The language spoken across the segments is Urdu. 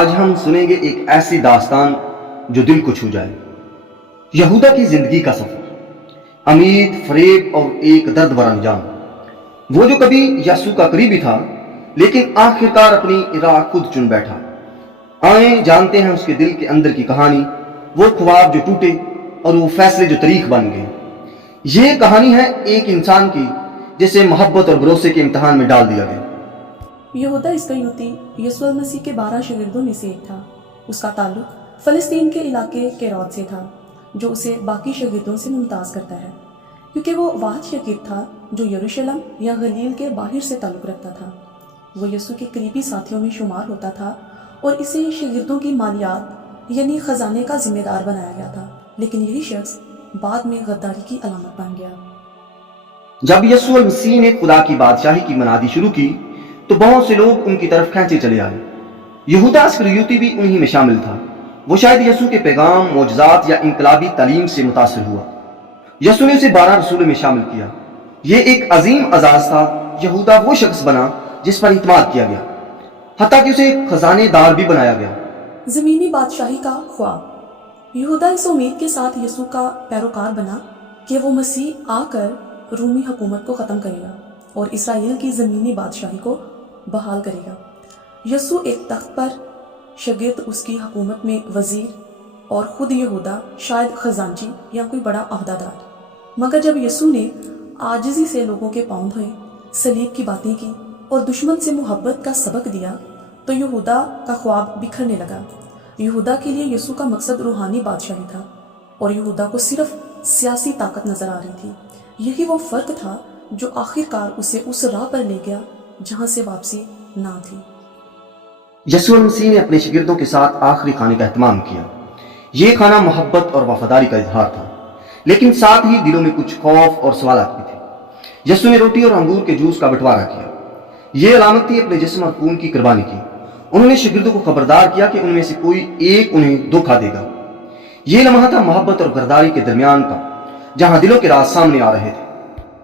آج ہم سنیں گے ایک ایسی داستان جو دل کو چھو جائے، یہودا کی زندگی کا سفر، امید، فریب اور ایک درد بھرا انجام۔ وہ جو کبھی یسوع کا قریبی تھا لیکن آخرکار اپنی راہ خود چن بیٹھا۔ آئیں جانتے ہیں اس کے دل کے اندر کی کہانی، وہ خواب جو ٹوٹے اور وہ فیصلے جو طریق بن گئے۔ یہ کہانی ہے ایک انسان کی جسے محبت اور بھروسے کے امتحان میں ڈال دیا گیا۔ یہودا اسکریوتی یسوع المسیح کے 12 شاگردوں میں سے ایک تھا۔ اس کا تعلق فلسطین کے علاقے کیرات سے تھا، جو اسے باقی شاگردوں سے ممتاز کرتا ہے، کیونکہ وہ واحد شاگرد تھا جو یروشلم یا گلیل کے باہر سے تعلق رکھتا تھا۔ وہ یسوع کے قریبی ساتھیوں میں شمار ہوتا تھا اور اسے شاگردوں کی مالیات یعنی خزانے کا ذمہ دار بنایا گیا تھا، لیکن یہی شخص بعد میں غداری کی علامت بن گیا۔ جب یسوع المسیح نے خدا کی بادشاہی کی منادی شروع کی تو بہت سے لوگ ان کی طرف کھینچے چلے آئے۔ یہودا اسکریوتی بھی انہی میں شامل تھا۔ وہ شاید یسوع کے پیغام، معجزات یا انقلابی تعلیم سے متاثر ہوا۔ یسوع نے اسے 12 رسولوں میں شامل کیا۔ یہ ایک عظیم اعزاز تھا۔ یہودا وہ شخص بنا جس پر اعتماد کیا گیا، حتیٰ کہ اسے خزانے دار بھی بنایا گیا۔ زمینی بادشاہی کا خواب۔ یہودا اس امید کے ساتھ یسوع کا پیروکار بنا کہ وہ مسیح آ کر رومی حکومت کو ختم کرے گا اور اسرائیل کی زمینی بادشاہی کو بحال کرے گا۔ یسوع ایک تخت پر، شاگرد اس کی حکومت میں وزیر اور خود یہودا شاید خزانچی یا کوئی بڑا عہدیدار۔ مگر جب یسوع نے عاجزی سے لوگوں کے پاؤں دھوئے، صلیب کی باتیں کی اور دشمن سے محبت کا سبق دیا تو یہودا کا خواب بکھرنے لگا۔ یہودا کے لیے یسوع کا مقصد روحانی بادشاہی تھا اور یہودا کو صرف سیاسی طاقت نظر آ رہی تھی۔ یہی وہ فرق تھا جو آخرکار اسے اس راہ پر لے گیا جہاں سے واپسی نہ تھی۔ یسوع المسیح نے اپنے شاگردوں کے ساتھ آخری کھانے کا اہتمام کیا۔ یہ کھانا محبت اور وفاداری کا اظہار تھا، لیکن ساتھ ہی دلوں میں کچھ خوف اور سوالات بھی تھے۔ یسوع نے روٹی اور انگور کے جوس کا بٹوارا کیا۔ یہ علامت تھی اپنے جسم اور خون کی قربانی کی۔ انہوں نے شاگردوں کو خبردار کیا کہ ان میں سے کوئی ایک انہیں دھوکہ دے گا۔ یہ لمحہ تھا محبت اور غداری کے درمیان کا، جہاں دلوں کے راز سامنے آ رہے تھے۔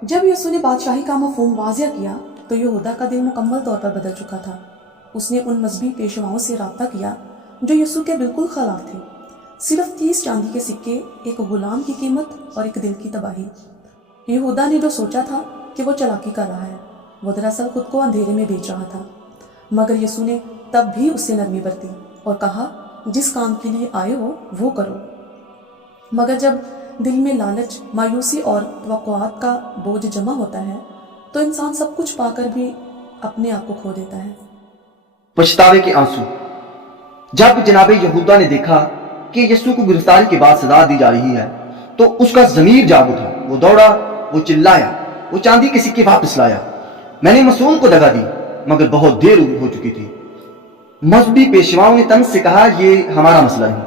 جب یسوع نے بادشاہی کا مفہوم واضح کیا تو یہودا کا دل مکمل طور پر بدل چکا تھا۔ اس نے ان مذہبی پیشواؤں سے رابطہ کیا جو یسوع کے بالکل خلاف تھے۔ صرف 30 چاندی کے سکے، ایک غلام کی قیمت اور ایک دل کی تباہی۔ یہودا نے جو سوچا تھا کہ وہ چلاکی کر رہا ہے، وہ دراصل خود کو اندھیرے میں بیچ رہا تھا۔ مگر یسوع نے تب بھی اس سے نرمی برتی اور کہا، جس کام کے لیے آئے ہو وہ کرو۔ مگر جب دل میں لالچ، مایوسی اور توقعات کا بوجھ جمع ہوتا ہے تو انسان سب کچھ پا کر بھی اپنے آپ کو کھو دیتا ہے۔ پچھتاوے کے آنسو۔ جب جناب یہودا نے دیکھا کہ یسوع کو گرفتاری کے بعد سزا دی جا رہی ہے تو اس کا ضمیر جاگ اٹھا۔ وہ دوڑا، وہ چلایا، وہ چاندی کے سکے واپس لایا۔ میں نے معصوم کو دگا دی، مگر بہت دیر ہو چکی تھی۔ مذہبی پیشواؤں نے طنز سے کہا، یہ ہمارا مسئلہ نہیں۔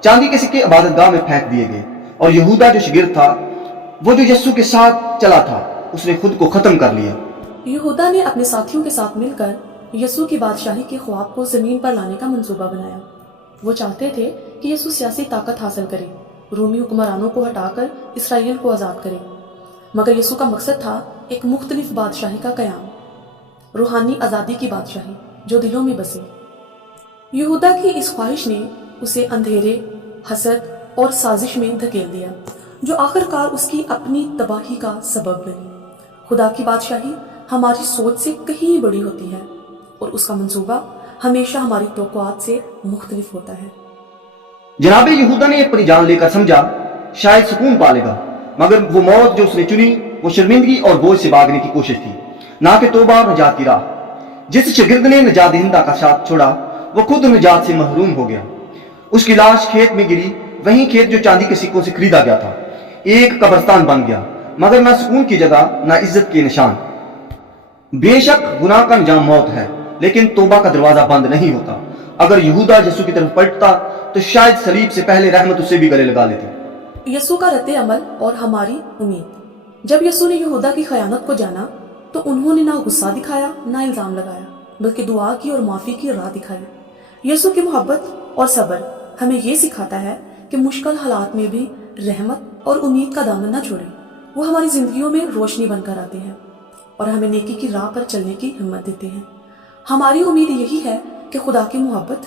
چاندی کے سکے عبادت گاہ میں پھینک دیے گئے اور یہودا جو شاگرد تھا، وہ جو یسوع کے ساتھ چلا تھا، اس نے خود کو ختم کر لیا۔ یہودا نے اپنے ساتھیوں کے ساتھ مل کر یسوع کی بادشاہی کے خواب کو زمین پر لانے کا منصوبہ بنایا۔ وہ چاہتے تھے کہ یسوع سیاسی طاقت حاصل کرے، رومی حکمرانوں کو ہٹا کر اسرائیل کو آزاد کرے۔ مگر یسوع کا مقصد تھا ایک مختلف بادشاہی کا قیام، روحانی آزادی کی بادشاہی جو دلوں میں بسے۔ یہودا کی اس خواہش نے اسے اندھیرے، حسد اور سازش میں دھکیل دیا، جو آخرکار اس کی اپنی تباہی کا سبب بنی۔ خدا کی بادشاہی ہماری سوچ سے کہیں بڑی ہوتی ہے اور اس کا منصوبہ ہمیشہ ہماری توقعات سے مختلف ہوتا ہے۔ جناب یہودا نے اپنی جان لے کر سمجھا شاید سکون پا لے گا، مگر وہ موت جو اس نے چنی وہ شرمندگی اور بوجھ سے بھاگنے کی کوشش تھی، نہ کہ توبہ اور نجات کی راہ۔ جس شاگرد نے نجات دہندہ کا ساتھ چھوڑا وہ خود نجات سے محروم ہو گیا۔ اس کی لاش کھیت میں گری، وہیں کھیت جو چاندی کے سکوں سے خریدا گیا تھا ایک قبرستان بن گیا، مگر نہ سکون کی جگہ، نہ عزت کے نشان۔ بے شک گناہ کا انجام موت ہے، لیکن توبہ کا دروازہ بند نہیں ہوتا۔ اگر یہودا یسوع کی طرف پلٹتا تو شاید صلیب سے پہلے رحمت اسے بھی گلے لگا لیتی۔ یسوع کا رد عمل اور ہماری امید۔ جب یسوع نے یہودا کی خیانت کو جانا تو انہوں نے نہ غصہ دکھایا نہ الزام لگایا، بلکہ دعا کی اور معافی کی راہ دکھائی۔ یسوع کی محبت اور صبر ہمیں یہ سکھاتا ہے کہ مشکل حالات میں بھی رحمت اور امید کا دامن نہ چھوڑیں۔ وہ ہماری زندگیوں میں روشنی بن کر آتے ہیں اور ہمیں نیکی کی راہ پر چلنے کی ہمت دیتے ہیں۔ ہماری امید یہی ہے کہ خدا کی محبت